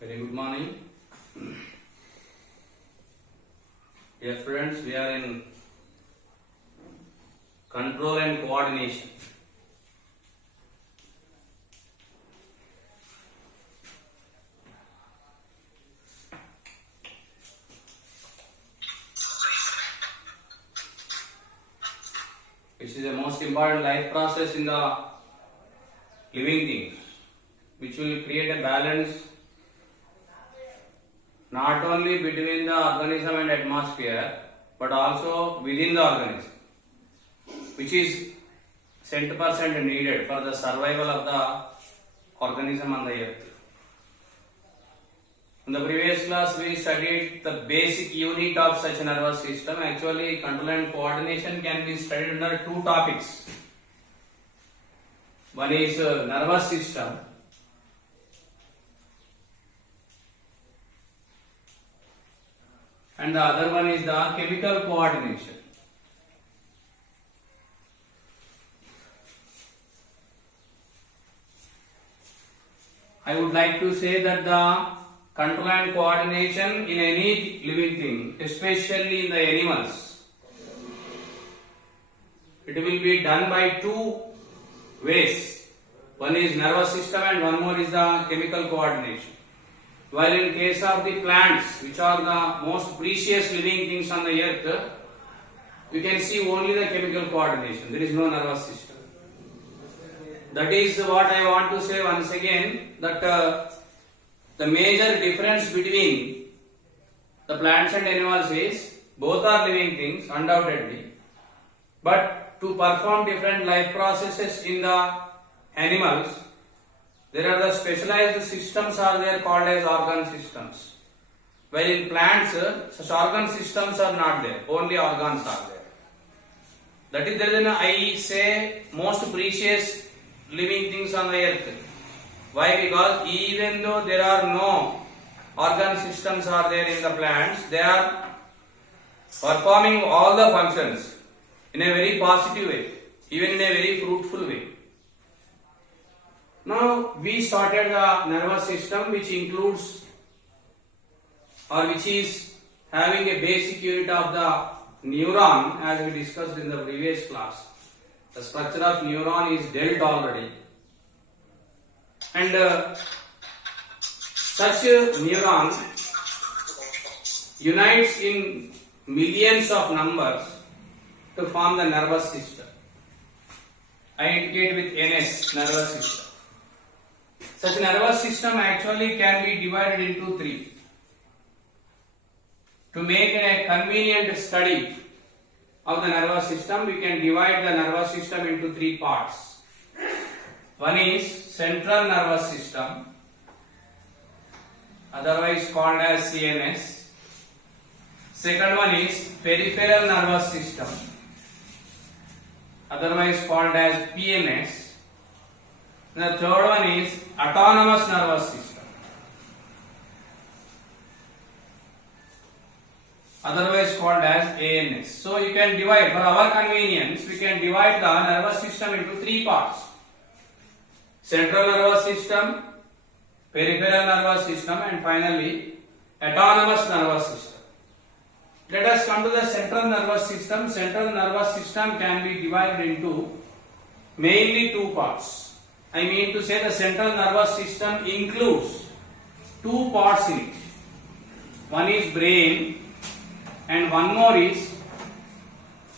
Very good morning. Dear students, we are in control and coordination. Which is the most important life process in the living things, which will create a balance not only between the organism and atmosphere, but also within the organism, which is 100% needed for the survival of the organism on the earth. In the previous class, we studied the basic unit of such a nervous system. Actually, control and coordination can be studied under two topics. One is nervous system, and the other one is the chemical coordination. I would like to say that the control and coordination in any living thing, especially in the animals, it will be done by two ways. One is nervous system and one more is the chemical coordination. While in case of the plants, which are the most precious living things on the earth, you can see only the chemical coordination. There is no nervous system. That is what I want to say once again, that the major difference between the plants and animals is both are living things, undoubtedly. But to perform different life processes in the animals, there are the specialized systems are there called as organ systems. While in plants, such organ systems are not there, only organs are there. That is the reason I say most precious living things on the earth. Why? Because even though there are no organ systems are there in the plants, they are performing all the functions in a very positive way, even in a very fruitful way. Now we started the nervous system, which includes or which is having a basic unit of the neuron, as we discussed in the previous class. The structure of neuron is dealt already, and such a neuron unites in millions of numbers to form the nervous system. I indicate with NS, nervous system. Such nervous system actually can be divided into three. To make a convenient study of the nervous system, we can divide the nervous system into three parts. One is central nervous system, otherwise called as CNS. Second one is peripheral nervous system, otherwise called as PNS. The third one is autonomous nervous system, otherwise called as ANS. So you can divide, for our convenience, we can divide the nervous system into three parts: central nervous system, peripheral nervous system, and finally autonomous nervous system. Let us come to the central nervous system. Central nervous system can be divided into mainly two parts. I mean to say the central nervous system includes two parts in it. One is brain and one more is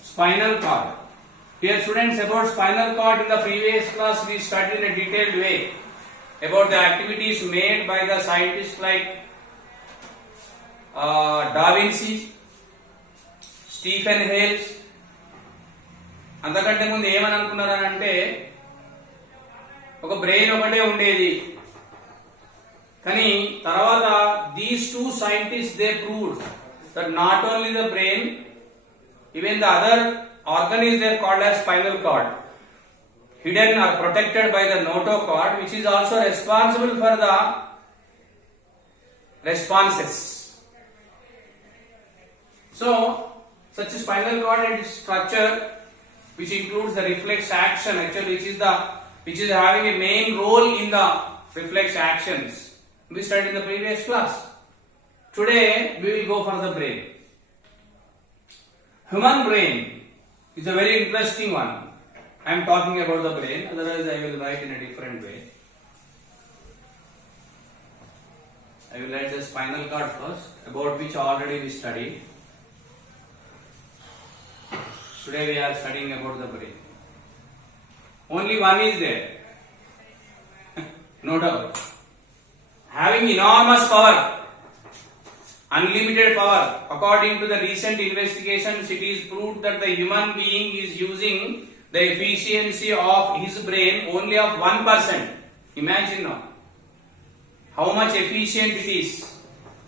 spinal cord. Dear students, about spinal cord, in the previous class we studied in a detailed way about the activities made by the scientists like Da Vinci, Stephen Hales. అంతకంటే ముందు ఏమని అనుకున్నారనంటే ఒక brain ఒకటే ఉండేది, కానీ తర్వాత these two scientists they proved that not only the brain, even the other organ is there called as spinal cord, hidden or protected by the notochord, which is also responsible for the responses. So such a spinal cord and its structure, which includes the reflex action, actually which is having a main role in the reflex actions, We studied in the previous class. Today we will go for the brain. Human brain is a very interesting one. I am talking about the brain, otherwise I will write in a different way. I will write the spinal cord first, about which already we studied. Today we are studying about the brain. Only one is there, no doubt. Having enormous power, unlimited power. According to the recent investigations, it is proved that the human being is using the efficiency of his brain only of 1%. Imagine now how much efficient it is,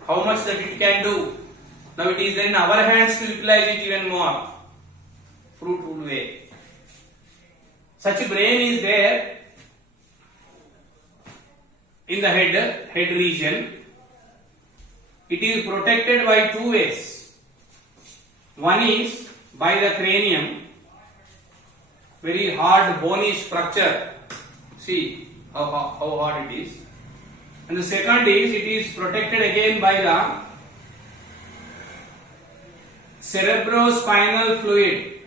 how much that it can do. Now it is in our hands to utilize it even more fruitful way. Such a brain is there in the head region. It is protected by two ways. One is by the cranium, very hard bony structure. See how hard it is. And the second is it is protected again by the cerebrospinal fluid,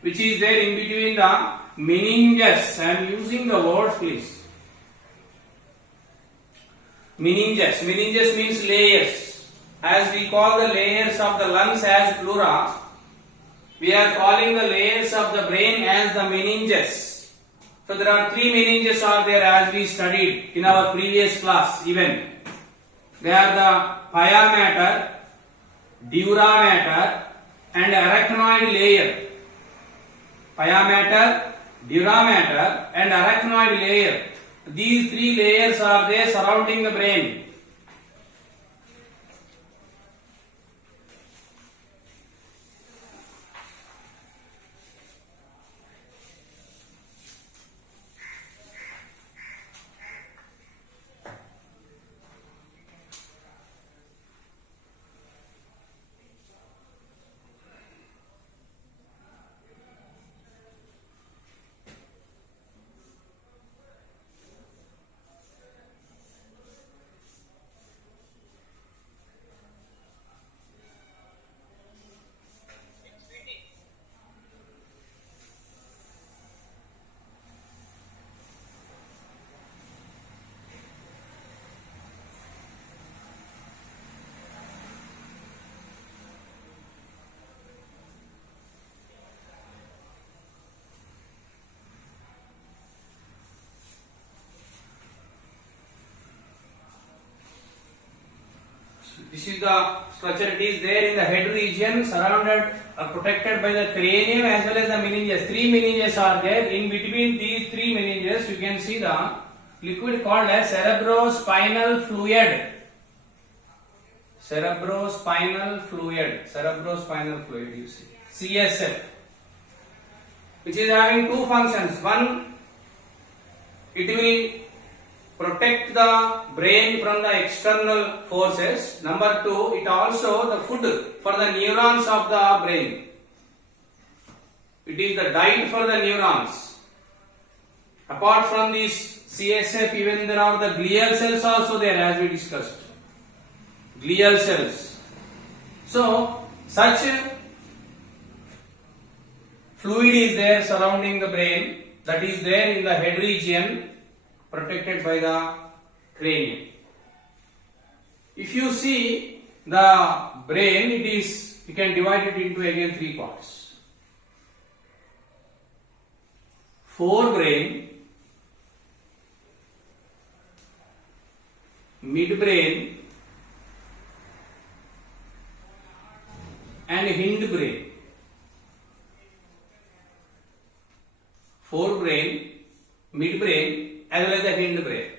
which is there in between the meninges. I am using the word, please. Meninges. Meninges means layers. As we call the layers of the lungs as pleura, we are calling the layers of the brain as the meninges. So there are three meninges are there as we studied in our previous class even. They are the pia mater, dura mater and arachnoid layer. Pia mater, dura mater and arachnoid layer. These three layers are there surrounding the brain. This is the structure. It is there in the head region, surrounded or protected by the cranium as well as the meninges. Three meninges are there. In between these three meninges, you can see the liquid called as cerebrospinal fluid. Cerebrospinal fluid. Cerebrospinal fluid, you see. CSF. Which is having two functions. One, it will protect the brain from the external forces. Number two, it also the food for the neurons of the brain. It is the diet for the neurons. Apart from this CSF, even there are the glial cells also there as we discussed. Glial cells. So, such fluid is there surrounding the brain, that is there in the head region, protected by the cranium. If you see the brain, it is, you can divide it into again three parts. Forebrain, midbrain and hindbrain. Forebrain, midbrain as well as the hindbrain.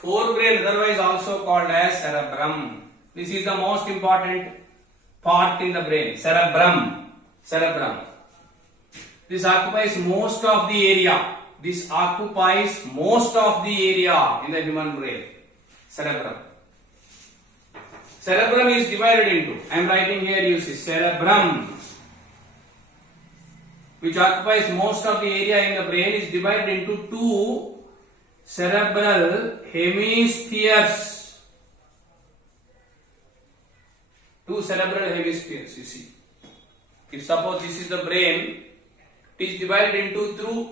Forebrain, otherwise also called as cerebrum. This is the most important part in the brain. Cerebrum. Cerebrum. This occupies most of the area. This occupies most of the area in the human brain. Cerebrum. Cerebrum is divided into, I am writing here, you see, cerebrum, which occupies most of the area in the brain, is divided into two cerebral hemispheres. Two cerebral hemispheres, you see. If suppose this is the brain, it is divided into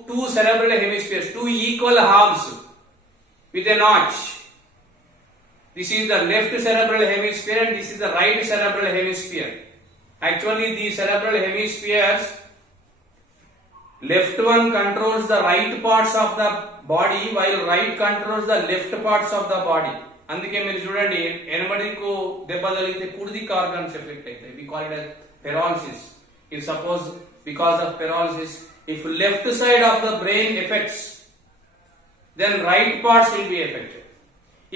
two cerebral hemispheres, two equal halves with a notch. This is the left cerebral hemisphere and this is the right cerebral hemisphere. Actually, the cerebral hemispheres, left one controls the right parts of the body while right controls the left parts of the body. అందుకే మీరు చూడండి ఎనమడికు దెబ్బ తగిలితే కుడిదిక్కు organs effect అవుతాయి. We call it as paralysis. If suppose because of paralysis, if left side of the brain affects, then right parts will be affected.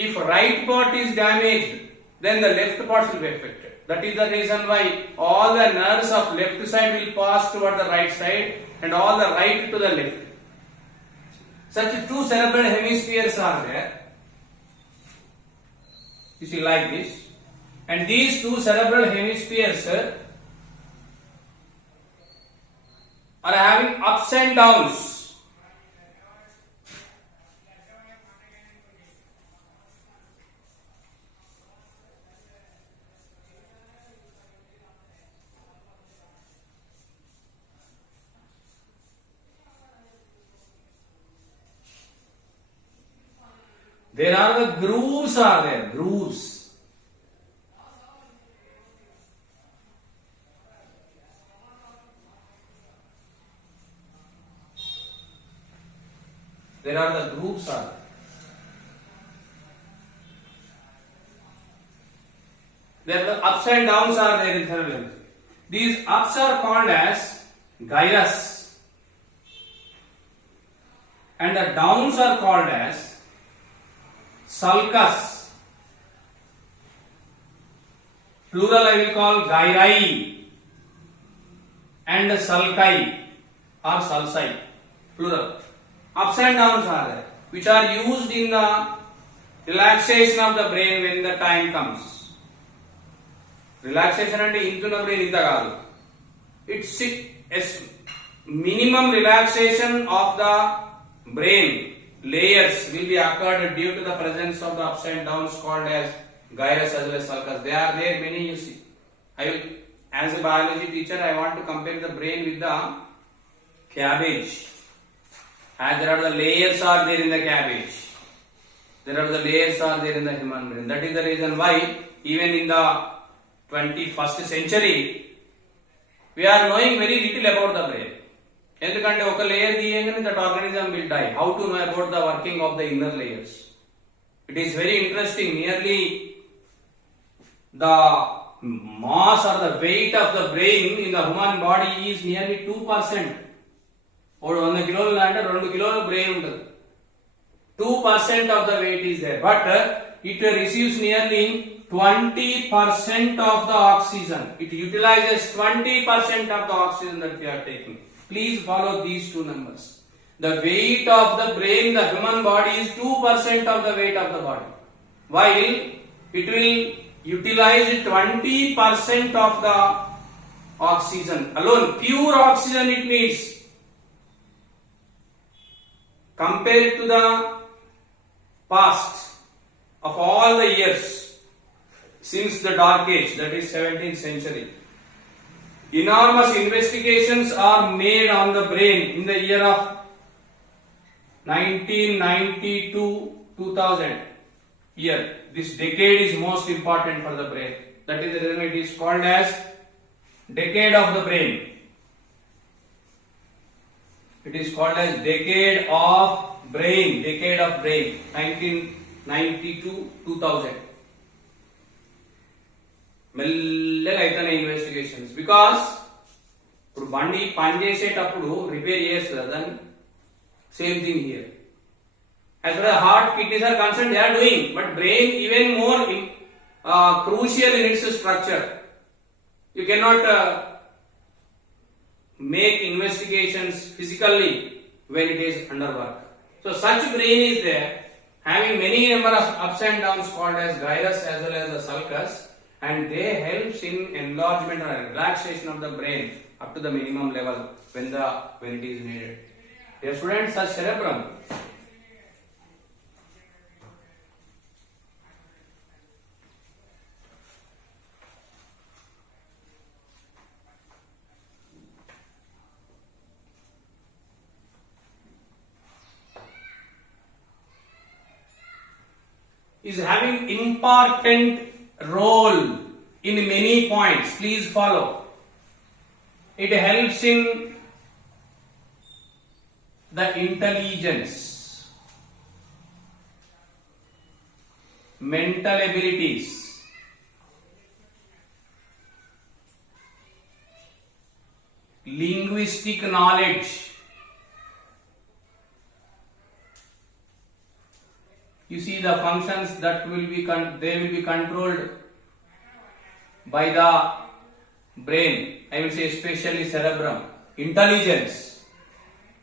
If right part is damaged, then the left parts will be affected. That is the reason why all the nerves of left side will pass toward the right side and all the right to the left. Such two cerebral hemispheres are there. You see like this. And these two cerebral hemispheres are having ups and downs. There are the grooves are there, grooves. There are the grooves are there. There are the ups and downs are there in cerebellum. These ups are called as gyrus and the downs are called as sulcus. Plural I will call gyri and sulci or sulci. Plural. Ups and downs are there, which are used in the relaxation of the brain when the time comes. Relaxation and into the brain inta kaadu. It's a minimum relaxation of the brain layers will be occurred due to the presence of the ups and downs called as gyrus as well as sulcus. They are there many, you see. As a biology teacher, I want to compare the brain with the cabbage. As there are the layers are there in the cabbage. There are the layers are there in the human brain. That is the reason why even in the 21st century, we are knowing very little about the brain. ఎందుకంటే ఒక layer తీయగానే that organism will die. How to know about the working of the inner layers? It is very interesting. Nearly the mass or the weight of the brain in the human body is nearly 2%. 100 కిలోలు అంటే 2 కిలోల brain ఉంటుంది. 2% of the weight is there, but it receives nearly 20% of the oxygen. It utilizes 20% of the oxygen that we are taking. Please follow these two numbers. The weight of the brain, the human body is 2% of the weight of the body. While it will utilize 20% of the oxygen alone. Pure oxygen it needs. Compared to the past of all the years since the dark age, that is 17th century. Enormous investigations are made on the brain in the year of 1990 to 2000 year. This decade is most important for the brain. That is the reason it is called as decade of the brain. It is called as decade of brain. Decade of brain. 1990 to 2000. మెల్లగా అయితేనే investigations. Because ఇప్పుడు బండి పని చేసేటప్పుడు repair చేస్తుంది దాన్ని. Same thing here. As for heart, kidneys are concern, they are doing, but brain even more crucial in its structure. You cannot make investigations physically when it is under work. So such brain is there, having many number of ups and downs called as gyrus as well as the sulcus. And they helps in enlargement or relaxation of the brain up to the minimum level when it is needed. Dear students, such cerebrum is having important role in many points. Please follow. It helps in the intelligence, mental abilities, linguistic knowledge. You see the functions that will be they will be controlled by the brain. I will say especially cerebrum. Intelligence,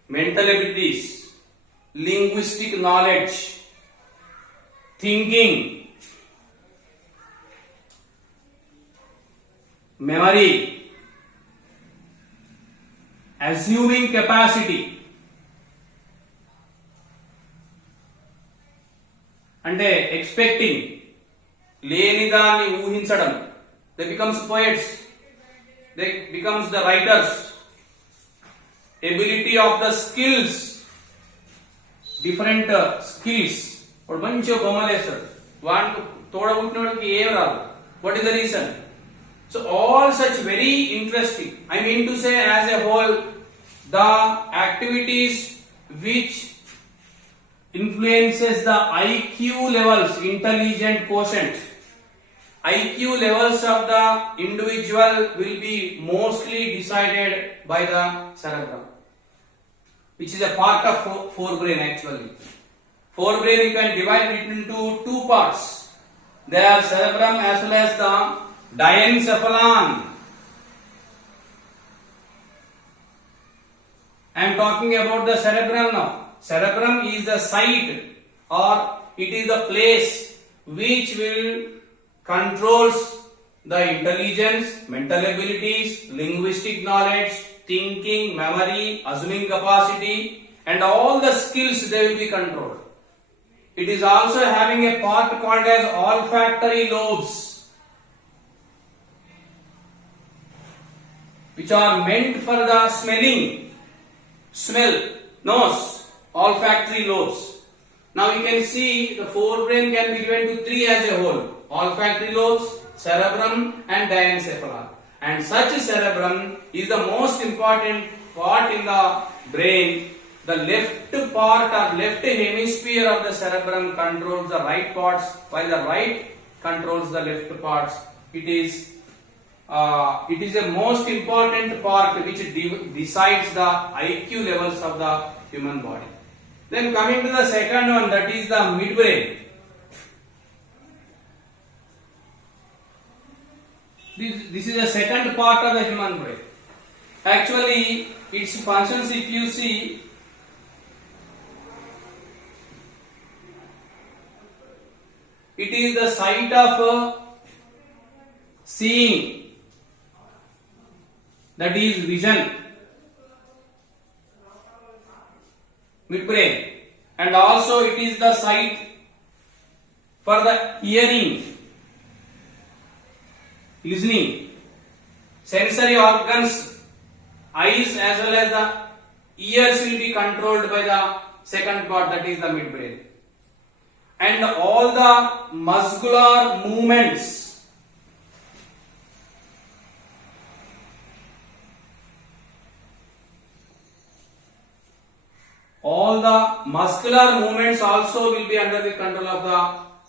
mental abilities, linguistic knowledge, thinking, memory, assuming capacity. అంటే expecting, లేని దాన్ని ఊహించడం. They becomes poets, they becomes the writers. Ability of the skills, different skills. వాడు మంచిగా బొమ్మలు వేస్తాడు, వాడికి తోడబుట్టినోడికి ఏం రాదు. What is the reason? So all such very interesting. I mean to say as a whole the activities which influences the IQ levels, intelligent quotient. IQ levels of the individual will be mostly decided by the cerebrum, which is a part of forebrain actually. Forebrain you can divide it into two parts. There are cerebrum as well as the diencephalon. I am talking about the cerebrum now. Cerebrum is the site or it is the place which will controls the intelligence, mental abilities, linguistic knowledge, thinking, memory, assuming capacity, and all the skills they will be controlled. It is also having a part called as olfactory lobes, which are meant for the smelling, smell, nose. Olfactory lobes. Now you can see the forebrain can be given to three as a whole: olfactory lobes, cerebrum, and diencephalon. And such cerebrum is the most important part in the brain. The left part or left hemisphere of the cerebrum controls the right parts, while the right controls the left parts. It is a most important part which decides the IQ levels of the human body. Then coming to the second one, that is the midbrain. This is the second part of the human brain. Actually, its functions, if you see, it is the site of seeing, that is vision. Midbrain. And also it is the site for the hearing, listening, sensory organs, eyes as well as the ears will be controlled by the second part, that is the midbrain. And all the muscular movements, all the muscular movements also will be under the control of the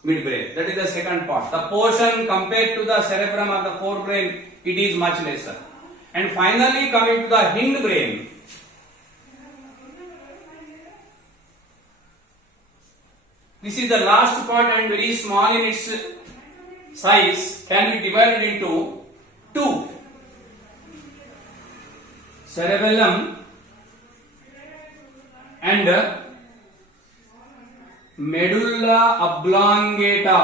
midbrain. That is the second part. The portion compared to the cerebrum or the forebrain, it is much lesser. And finally coming to the hindbrain. This is the last part and very small in its size, can be divided into two: cerebellum and medulla oblongata.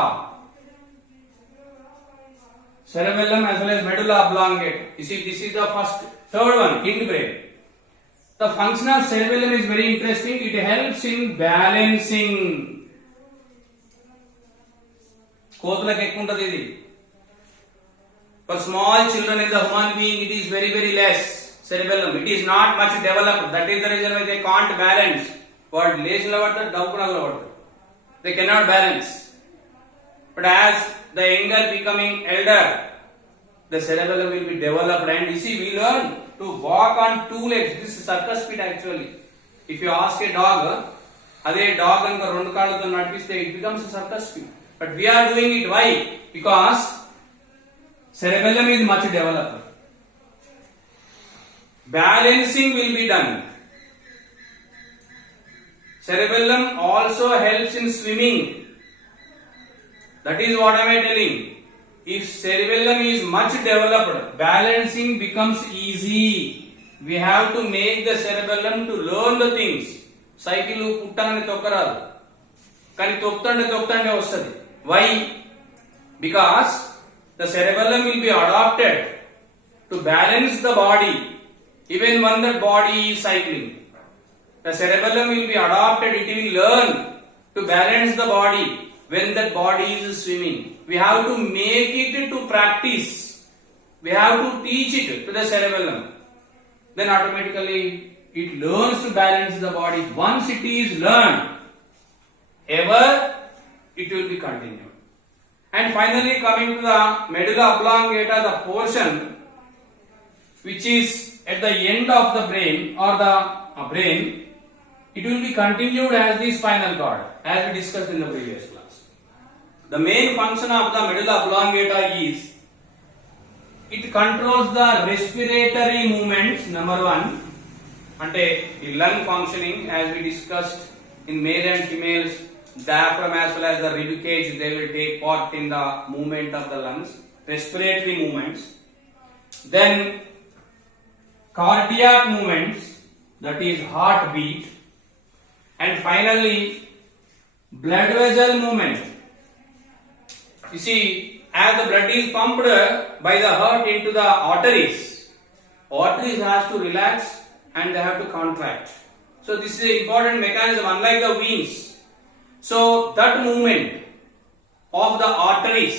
Cerebellum as well as medulla oblongata. You see, this is the third one, hindbrain. The function of cerebellum is very interesting. It helps in balancing. కోతులకు ఎక్కువ ఉంటుంది ఇది. For small children in the human being, it is very very less. Cerebellum, it is not much developed. That is the reason why they can't balance. వాడు లేచిన పడతారు, డబ్బునగలు పడతారు. They cannot balance. But as the younger becoming elder, the cerebellum will be developed, and you see, we learn to walk on two legs. This is circus feet actually. If you ask a dog, అదే dog కనుక రెండు కాళ్ళతో నడిపిస్తే it becomes a circus feet. But we are doing it why? Because cerebellum is much developed. Balancing will be done. Cerebellum also helps in swimming. That is what am I telling. If cerebellum is much developed, balancing becomes easy. We have to make the cerebellum to learn the things. Cycle పుట్టగానే తొక్కరాదు, కానీ తొక్కుతండే వస్తుంది. Why? Because the cerebellum will be adapted to balance the body even when the body is cycling. The cerebellum will be adapted, it will learn to balance the body when that body is swimming. We have to make it to practice. We have to teach it to the cerebellum. Then automatically it learns to balance the body. Once it is learned, ever it will be continued. And finally coming to the medulla oblongata, the portion which is at the end of the brain or the brain, it will be continued as the spinal cord, as we discussed in the previous class. The main function of the medulla oblongata is it controls the respiratory movements, number one, ante the lung functioning, as we discussed in male and females, diaphragm as well as the rib cage, they will take part in the movement of the lungs, respiratory movements. Then cardiac movements, that is heartbeat. And finally blood vessel movement. You see, as the blood is pumped by the heart into the arteries has to relax and they have to contract. So this is an important mechanism, unlike the veins. So that movement of the arteries,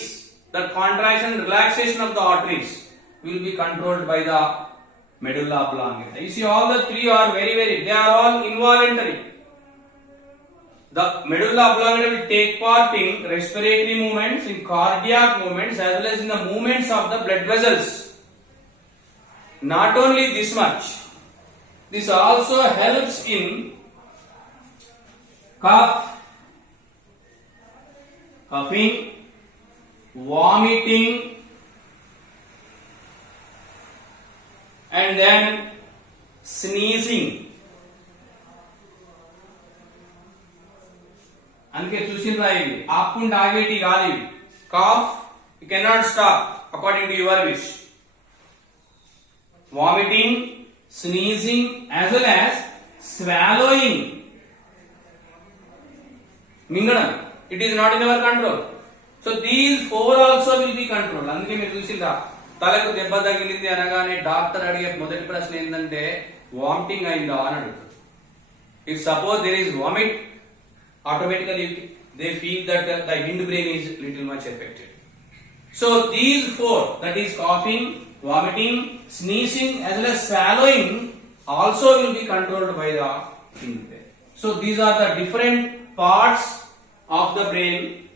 that contraction and relaxation of the arteries will be controlled by the medulla oblongata. You see, all the three are they are all involuntary. The medulla oblongata will take part in respiratory movements, in cardiac movements, as well as in the movements of the blood vessels. Not only this much, this also helps in coughing, vomiting, and then sneezing. అందుకే చూసిండ్రా, ఇవి ఆపుకుంటూ ఆగేటి కాదు. ఇవి cough you cannot stop according to your wish. Vomiting, sneezing, as well as swallowing, మింగడం, it is not in our control. So these four also will be control. అందుకే మీరు చూసిండ్రా, తలకు దెబ్బ తగిలింది అనగానే డాక్టర్ అడిగే మొదటి ప్రశ్న ఏంటంటే వామిటింగ్ అయిందా అని అడుగుతారు. If suppose there is vomit, automatically they feel that the hindbrain is little much affected. So these four, that is coughing, vomiting, sneezing, as well as swallowing, also will be controlled by the hindbrain. So these are the different parts of the brain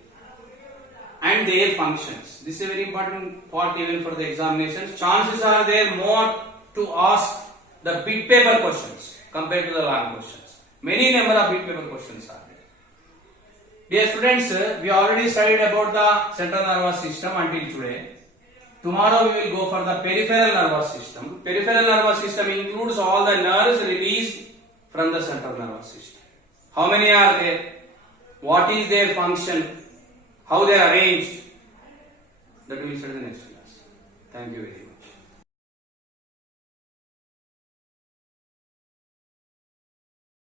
and their functions. This is a very important part even for the examinations. Chances are there more to ask the bit paper questions compared to the long questions. Many number of bit paper questions are. Dear students, we already studied about the central nervous system until today. Tomorrow we will go for the peripheral nervous system. Peripheral nervous system includes all the nerves released from the central nervous system. How many are there? What is their function? How they are arranged? That we will study in the next class. Thank you very much.